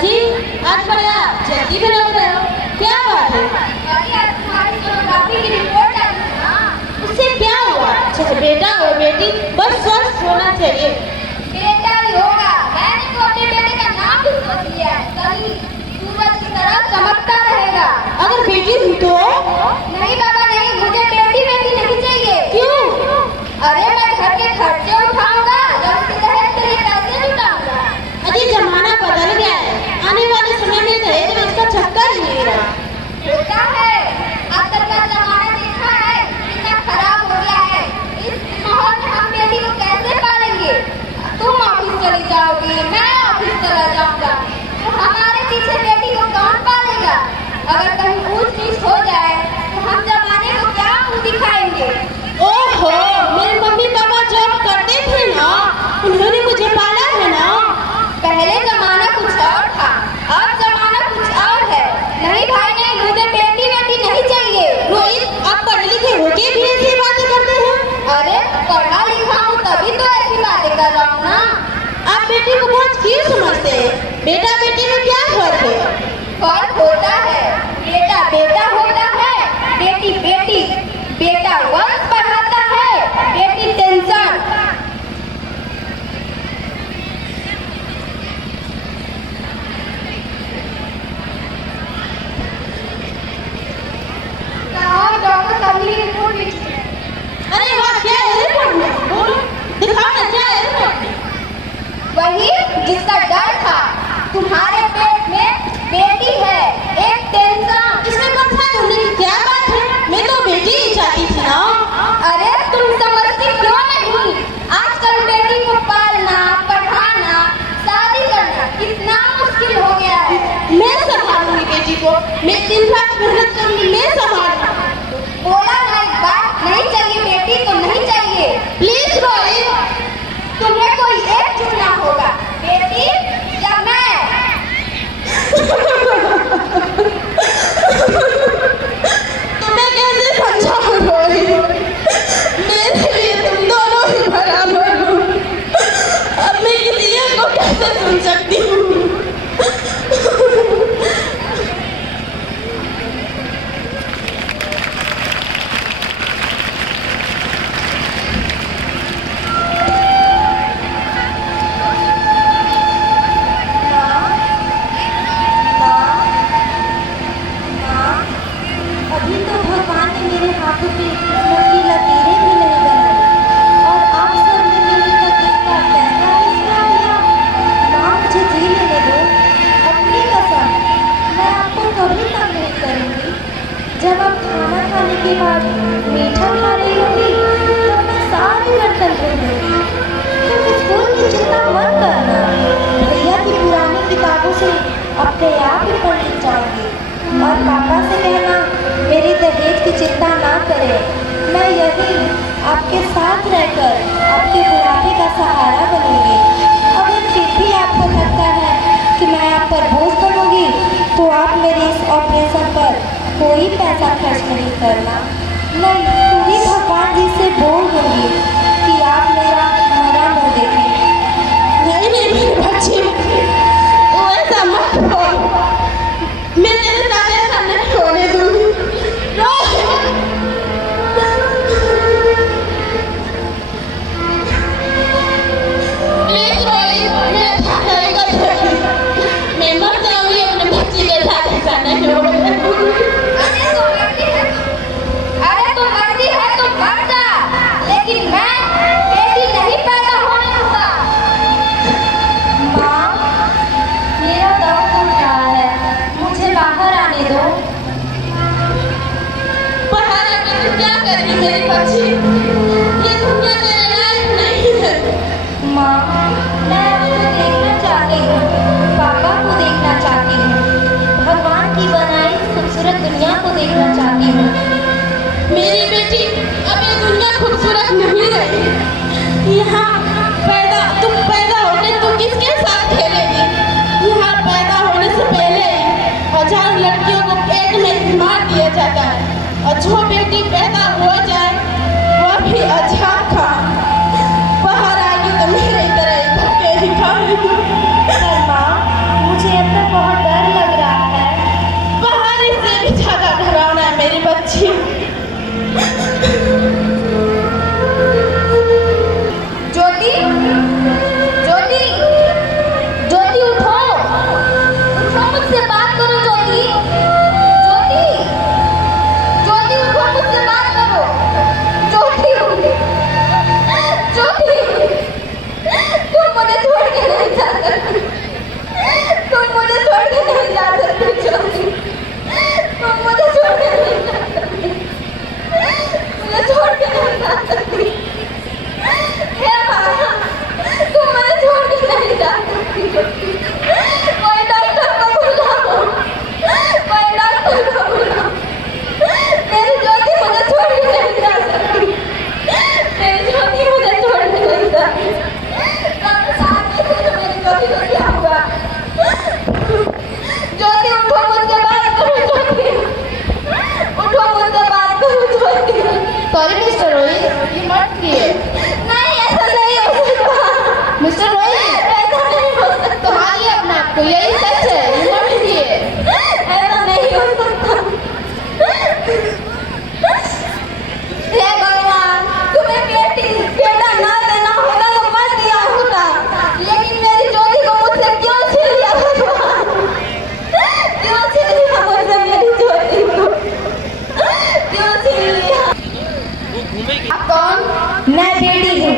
अजी आज बड़ा जल्दी में लग रहे हो, क्या बात है? अरे आज तुम्हारी सोनोग्राफी की रिपोर्ट आई थी ना। उससे क्या हुआ? चाहे बेटा और बेटी बस स्वस्थ होना चाहिए। बेटा ही होगा। मैंने तो अपने बेटे का नाम भी सोच लिया है, कहीं सूरज की तरह चमकता रहेगा। अगर बेटी हुई तो? नहीं बाबा नहीं, मुझे बेटी नहीं चाहिए। क्यों? अरे मैं घर के खर्चे उठाऊंगा, लड़की दहेज के लिए पैसे जुटाऊंगा। अजी जमाना बदल गया है, आने वाले समय में दहेज में इसका चक्कर ही नहीं रहा। होता है, आजकल का जमाना देखा है कितना खराब हो गया है। इस माहौल में हम बेटी को कैसे पालेंगे? तुम ऑफिस चली जाओगी, मैं ऑफिस चला जाऊंगा, तो हमारे पीछे बेटी को कौन पालेगा? अगर कहीं ऊंच नीच हो जाए तो हम जमाने को क्या मुंह दिखाएंगे? ओहो, मेरे मम्मी पापा जॉब करते थे ना, उन्होंने मुझे पाला है ना। पहले जमाना कुछ और था, अब जमाना कुछ और है। नहीं भाई नहीं, मुझे बेटी नहीं चाहिए। रोहित, आप पढ़े लिखे होके भी ऐसी बातें करते हैं? अरे पढ़ा लिखा हूँ तभी तो ऐसी बातें कर रहा हूँ ना। आप बेटी को बहुत क्यों समझते हैं? बेटा बेटी में क्या फर्क है? फर्क होता है, बेटा बेटा होता है, बेटी बेटी। बेटा वंश बढ़ाता है, बेटी टेंशन। डॉक्टर तभी रिपोर्ट लिखी है। अरे वाह, क्या है रिपोर्ट में? बोलो, दिखाओ ना, क्या है रिपोर्ट में? वही जिसका डर था, तुम्हारे पेट में बेटी है, एक टेंशन। इसमें कंफ्यूज होने की क्या बात है? मैं तो बेटी ही चाहती थी ना। अरे तुम समझती क्यों नहीं? आजकल बेटी को पालना, पढ़ाना, शादी करना कितना मुश्किल हो गया है। मैं संभालूंगी बेटी को, मैं दिन रात मेहनत करूंगी, मैं संभालूंगी। बोला ना एक बात, नहीं चाहिए बेटी तो नहीं चाहिए। प्लीज रोहित, तुम्हें कोई एक चुनना होगा, बेटी या मैं। तुम्हें कैसे समझाऊं रोहित? मेरे लिए तुम दोनों ही बराबर हो। अब मैं किसी एक को कैसे सुन सकती हूँ? अभी तो भगवान ने मेरे हाथों पे किस्मत की लकीरें भी नहीं बनाई और आप सब ने मेरी तकलीफ का फैसला भी सुना दिया। माँ मुझे जी लेने दो, अपनी कसम मैं आपको कभी तंग नहीं करूँगी। जब आप खाना खाने के बाद मीठा खा रही होगी तो मैं सारे बर्तन धो दूँगी। तुम स्कूल की चिंता मत करना, भैया की पुरानी किताबों से अपने आप ही पढ़ लिख जाऊँगी। और पापा से कहना मेरी दहेज की चिंता ना करें, मैं यही आपके साथ रहकर आपके बुढ़ापे का सहारा बनूंगी। अगर फिर भी आपको लगता है कि मैं आप पर बोझ बनूंगी तो आप मेरे इस ऑपरेशन पर कोई पैसा खर्च नहीं करना। मैं पूरी भगवान जी से बोल दूंगी कि आप मेरा मरा मुँह देखें। नहीं नहीं मेरे बच्चे, वो ऐसा मत बोल। मैं तेरे साथ ऐसा नहीं होने दूंगी। रोहित, प्लीज रोहित, मैं ऐसा नहीं कर सकती। मैं मर जाऊंगी, अपने बच्ची के साथ ऐसा नहीं होगा। अरे तुम मर्दी है तो मर जा, लेकिन मैं बेटी नहीं पैदा होने दूंगा। माँ, मेरा दम घुट रहा है, मुझे बाहर आने दो। बाहर आके तू क्या करेगी मेरी बच्ची? ये दुनिया तेरे लायक नहीं है। माँ, मैं आपको देखना चाहती हूँ, पापा को देखना चाहती हूँ, भगवान की बनाई खूबसूरत दुनिया को देखना चाहती हूँ। मेरी बेटी, अब ये दुनिया खूबसूरत नहीं रही। यहाँ तुम पैदा होने तुम किसके साथ खेलेगी? यहाँ पैदा होने से पहले हजार लड़कियों को पेट में मार दिया जाता है, और जो बेटी पैदा हो जाए वह भी अच्छा खा बाहर आएगी तो मेरे तरह ही धक्के ही खाएगी। पर माँ, मुझे अब तक बच्ची। ज्योति, ज्योति, ज्योति उठो, उठो मुझसे बात करो ज्योति, ज्योति, ज्योति उठो मुझसे बात करो, ज्योति, ज्योति, तुम मुझे छोड़ के नहीं जा सकती, तुम मुझे छोड़ के नहीं जा सकती ज्योति, तुम मुझे छोड़ के नहीं जा सकती, मुझे छोड़ के नहीं जा सकती। हे माँ, तुम मुझे छोड़ के नहीं जा सकती। कोई डॉक्टर को बुलाओ, कोई डॉक्टर को बुलाओ। मेरी ज्योति मुझे छोड़ के नहीं जा सकती, मेरी ज्योति मुझे छोड़ के नहीं जा सकती। डॉक्टर साहब देखिए मेरी ज्योति को क्या हुआ। ज्योति उठो मुझसे बात करो ज्योति, उठो मुझसे बात करो ज्योति। सॉरी मिस्टर रोहित, ये मत किए। नहीं ऐसा नहीं हो सकता मिस्टर रोहित, ऐसा नहीं हो सकता, संभालिए अपने आप को, यही सच है, ये मत किए। ऐसा नहीं हो सकता। हे भगवान, तुम्हें बेटा ना देना होता तो मत दिया होता, लेकिन मेरी ज्योति को मुझसे क्यों छीन लिया भगवान, क्यों छीन लिया मुझसे मेरी ज्योति को, क्यों छीन लिया। आप कौन? मैं बेटी हूँ।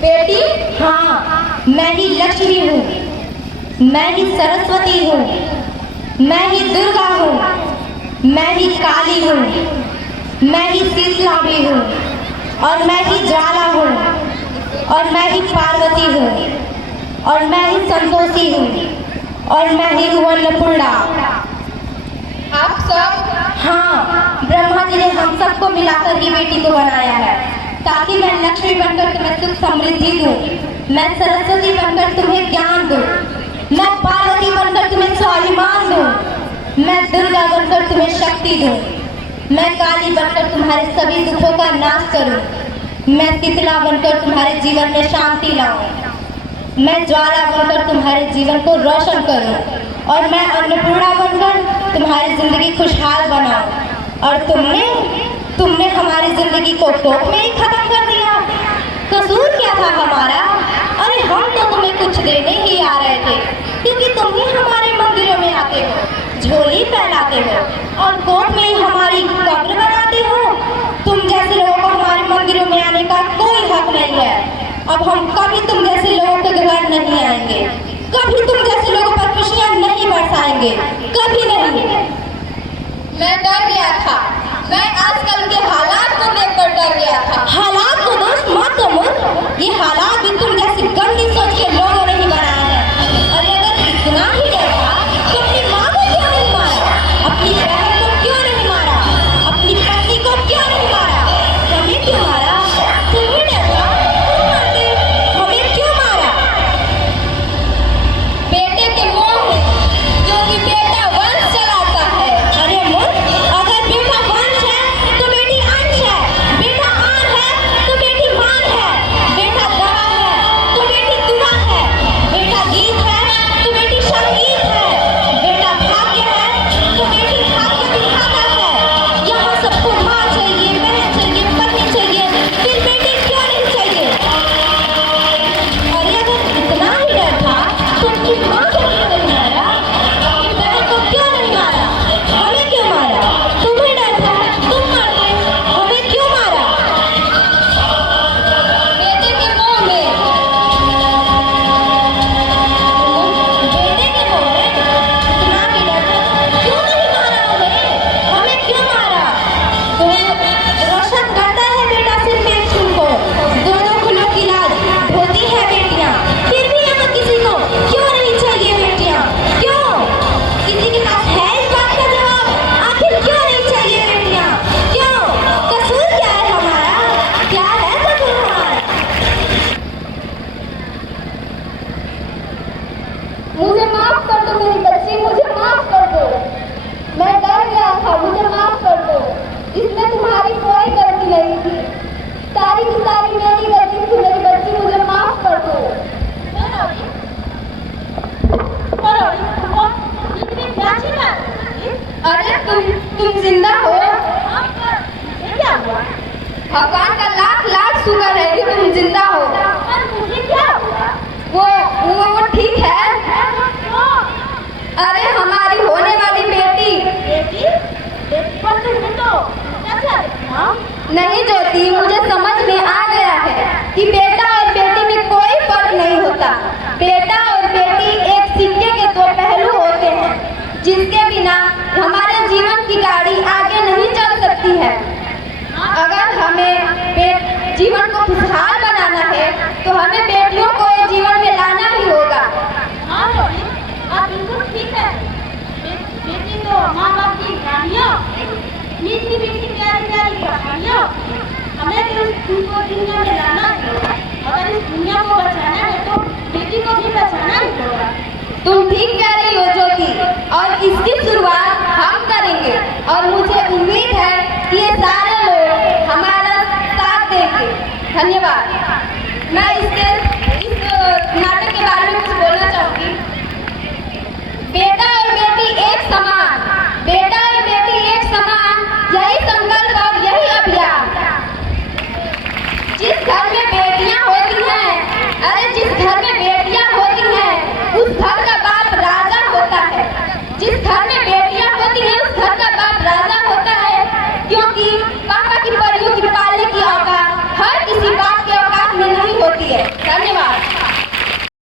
बेटी? हाँ, मैं ही लक्ष्मी हूँ, मैं ही सरस्वती हूँ, मैं ही दुर्गा हूँ, मैं ही काली हूँ, मैं ही शीतला भी हूँ, और मैं ही ज्वाला हूँ, और मैं ही पार्वती हूँ, और मैं ही संतोषी हूँ, और मैं ही हूँ अन्नपूर्णा। आप सब? हाँ, ब्रह्मा जी ने हम सबको मिलाकर ही बेटी को बनाया है, ताकि मैं लक्ष्मी बनकर तुम्हें सुख समृद्धि दूँ, मैं सरस्वती बनकर तुम्हें ज्ञान दूँ, मैं पार्वती बनकर तुम्हें स्वाभिमान दूँ, मैं दुर्गा बनकर तुम्हें शक्ति दूँ, मैं काली बनकर तुम्हारे सभी दुखों का नाश करूँ, मैं शीतला बनकर तुम्हारे जीवन में शांति लाऊं, मैं ज्वाला बनकर तुम्हारे जीवन को रोशन करूं, और मैं अन्नपूर्णा बनकर तुम्हारी जिंदगी खुशहाल बनाऊं। और तुमने हमारी जिंदगी को कोख में ही खत्म कर दिया। कसूर क्या था हमारा? अरे हम तो तुम्हें कुछ देने ही आ रहे थे, क्योंकि तुम ही हमारे मंदिरों में आते हो, झोली फैलाते हो, और कोख में ही हमारी कब्र बनाते हो। तुम जैसे लोगों को हमारे मंदिरों में आने का कोई हक नहीं है। अब हम कभी तुम जैसे लोगों के घर नहीं आएंगे, कभी तुम जैसे लोगों पर खुशियां नहीं बरसाएंगे, कभी नहीं। मैं डर गया था, मैं आजकल के हालात को देखकर डर गया था। हालात को दोस्त मत करो, ये हालात भी तुम जैसी गंदी सोच के लोगों ने ही बनाया है। और अगर इतना ही डर था तो अपनी माँ को क्यों नहीं मारा, अपनी बहन को क्यों नहीं मारा, अपनी पत्नी को क्यों नहीं मारा, हमें क्यों मारा? तुम्हें डर था, तुम मारते, हमें क्यों मारा? बेटे के मोह में, क्योंकि बेटा वंश चलाता है। अरे मूर्ख, अगर बेटा वंश है तो बेटी अंश है, बेटा आन है तो बेटी मान है, बेटा दवा है तो बेटी दुआ है, बेटा गीत है तो बेटी संगीत है, बेटा भाग्य है तो बेटी भाग्य दिखाता है। यहाँ सबको माँ चाहिए, बहन चाहिए, पत्नी चाहिए, फिर बेटी क्यों नहीं चाहिए? अरे अगर इतना ही डर था तो उनकी माँ को क्यों नहीं मारा, अपनी बहन को क्यों नहीं मारा, हमें क्यों मारा? तुम्हें डर था, तुम मारते, हमें क्यों मारा? बेटे के मोह में, बेटे के मोह में इतना ही डर था, क्यों नहीं मारा हमें क्यों मारा? तुम्हें रोशन करता है बेटा सिर्फ एक खून को, दोनों खूनों की लाज होती है बेटियां, फिर भी यहाँ किसी को क्यों नहीं चाहिए बेटियां? क्यों? किसी के पास है इस बात का जवाब? आखिर क्यों नहीं चाहिए बेटियां? क्यों? कसूर क्या है हमारा? क्या है कसूर हमारा? मुझे माफ कर दो मेरी बच्ची, मुझे माफ कर दो। मैं डर गया था, मुझे माफ कर दो। इसमें तुम्हारी कोई गलती नहीं थी, सारी की सारी मेरी गलती थी मेरी बच्ची, मुझे माफ कर दो। अरे तुम जिंदा हो? भगवान का लाख लाख शुक्र है कि तुम जिंदा हो। पर मुझे क्या हुआ? वो ठीक है। अरे हमारी होने वाली बेटी। बेटी? बेटी पर तुम तो कैसे? हाँ? नहीं ज्योति, मुझे समझ में आ गया है कि बेटा और बेटी में कोई फर्क नहीं होता। बेटा और बेटी एक सिक्के के दो पहलू होते हैं, जिसके बिना हमारे जीवन की गाड़ी आगे नहीं चल सकती है। अगर हमें जीवन को खुशहाल बनाना है तो हमें बेटियों को इस जीवन में लाना ही होगा। हाँ बेटी, आप बिल्कुल ठीक है। बेटी तो माँ बाप की रानियाँ, मीठी मीठी प्यारी प्यारी कहानियाँ, हमें तो उनको दुनिया में लाना है। अगर इस दुनिया को बचाना है तो बेटी को भी बचाना ही होगा। तुम ठीक कह रही हो ज्योति, और इसकी शुरुआत हम करेंगे, और मुझे उम्मीद है कि ये सारे लोग हमारा साथ देंगे। धन्यवाद।